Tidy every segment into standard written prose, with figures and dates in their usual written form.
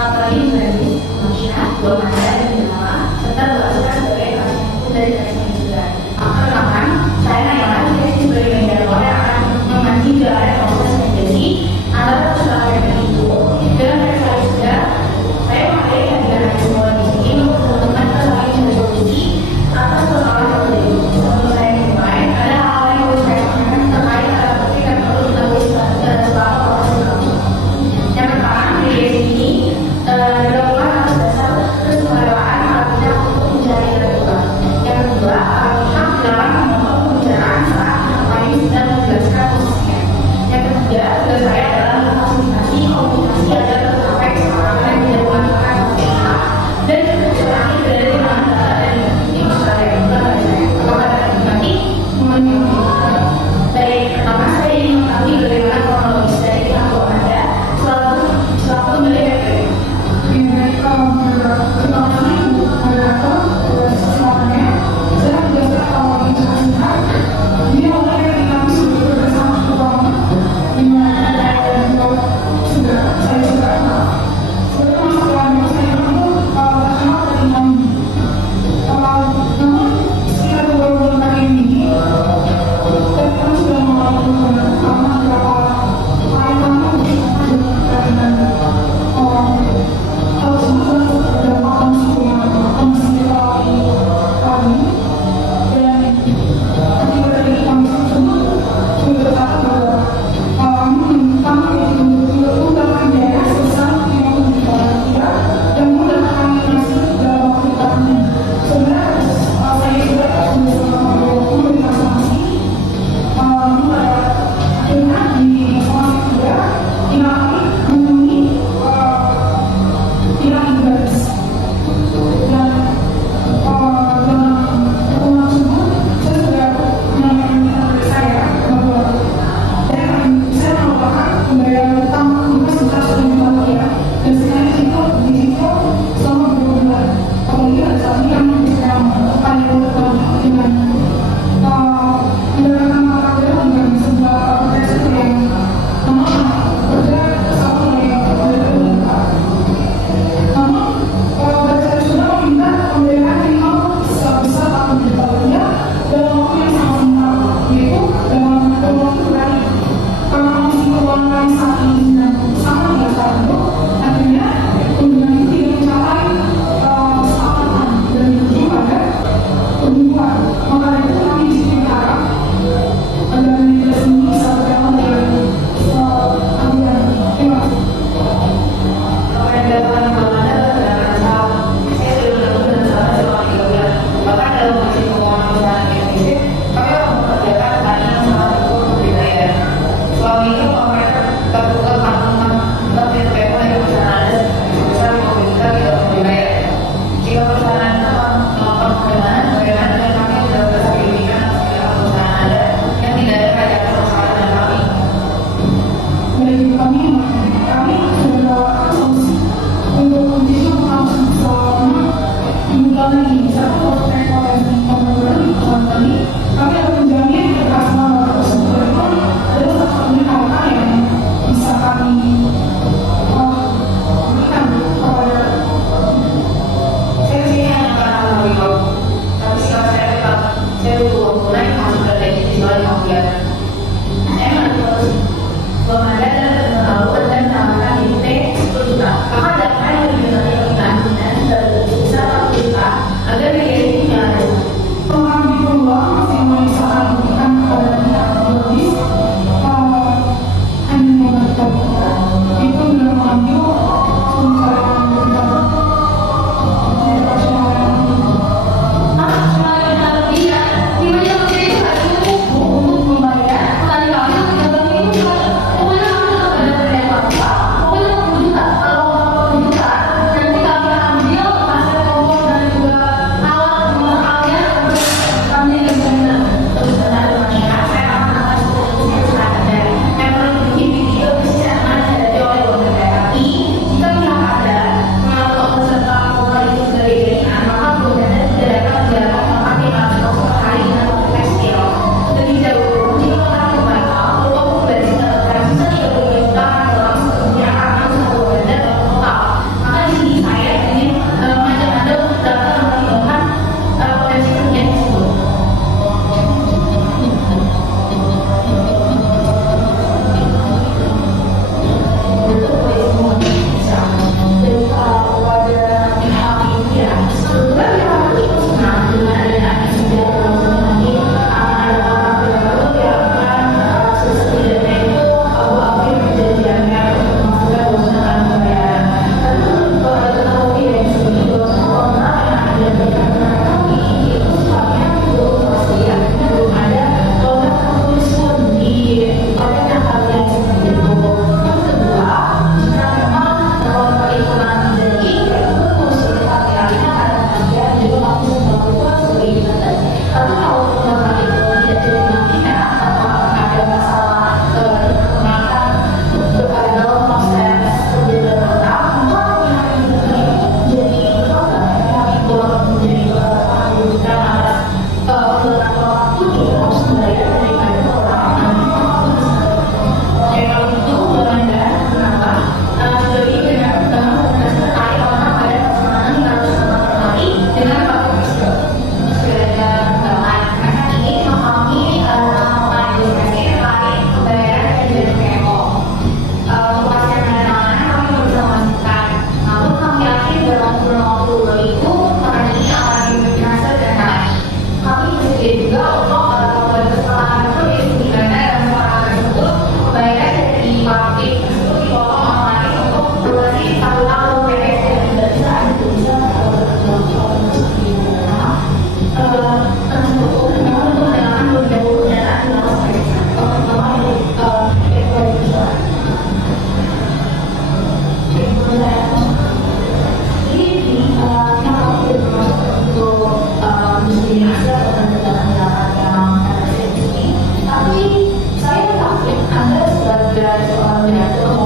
Apalagi dari Malaysia, dua mata dan Jawa, serta dua asuhan sebagai pasien dari pasien juga. Perkenalkan, saya Nayla, saya sebagai mediator yang akan memancing jalannya proses mediasi antara sekolah dan ibu. Dengan saya juga, saya menghargai kehadiran semua di sini untuk teman-teman terkait dengan solusi atas persoalan yang terjadi. Sebelum saya mulai, ada hal yang harus saya sampaikan terkait adaptasi dan perlu dilakukan selama proses ini. Yang pertama, mediasi ini nanti itu dipotong lagi untuk durasi 1 tahun PPT dan bisa ada bisa untuk menjalankan beberapa kendaraan di dalam terutama tapi saya takut Anda sebagai seorang direktur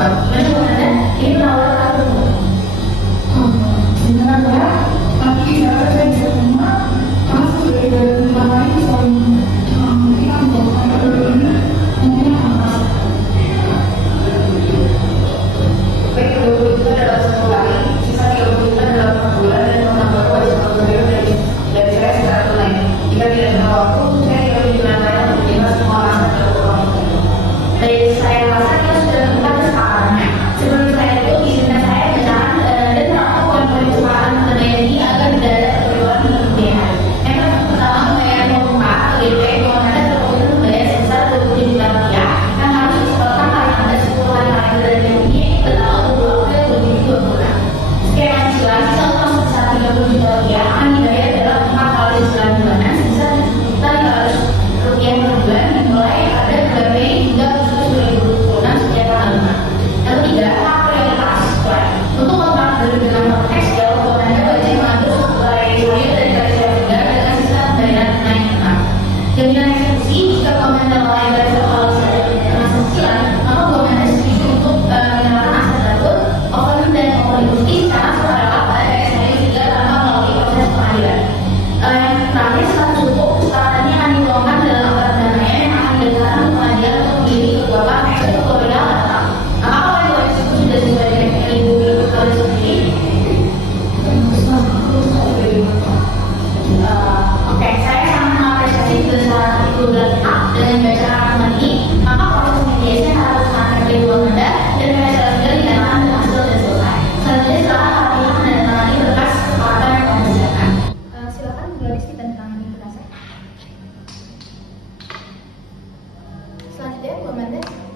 bagus. Gimana Bu Nanda? Ini penawaran apa Bu? Dengan ya, tapi saya di rumah masuk dari tempat lain selain kita membawa ini mungkin Baik, 20 juta dalam satu hari, sisa 30 juta dalam 6 bulan, dan menambah wajib triliun dari saya secara tunai. Jika tidak ada waktu, saya tidak menjelaskan untuk menjelaskan semua alasan dan uang itu. Dari saya rasa kita sudah tepat kesepakatannya. Sebelum saya itu izinkan saya berjalan dan melakukan poin-poin kesepakatan mengenai ini agar tidak ada kekeliruan di kemudian hari. Yang pertama, pembayaran pembuka atau DP yang ada berkomitmen membayar sebesar 20 juta rupiah yang harus disetorkan paling lambat 10 hari paling dari ini tanggal 20 April 2020. Skema cicilan sisa utang sebesar 30 juta rupiah akan dibayar dalam 4 kali cicilan bulanan sebesar Rp1.500 per bulan dimulai pada bulan Mei hingga Agustus 2026 setiap tanggal 5. Yang ketiga, hak prioritas. Untuk kontrak dengan konteks jauh Anda wajib mengatur suplai dari garis tinggal dengan sisa pembayaran naik utang. Jaminan eksekusi jika komentar lain dari soal masa cicilan, maka komentar setuju untuk menyerahkan aset tersebut, open dan open secara sukarela pada SPI hingga tanpa melalui proses pengadilan. Yang terakhir, setelah cukup, kesepakatannya akan dituangkan dalam akta damaian yang akan dilaksanakan ke pengadilan untuk memilih kekuatan eksekutorial tetap. Apakah poin tersebut sudah sesuai dengan Ibu Ketahui sendiri? Oke, saya sangat mengapresiasi kebesaran itu dan dengan baca rangkuman ini, maka proses mediasi harus sangat perlindungan Anda dan mereka juga dinyatakan berhasil dan selesai. Selanjutnya silakan para pihak menandatangani berkas kesepakatan yang telah disediakan. Silakan Bu Gadis ditandatangani berkasnya. Selanjutnya Bu Amanda.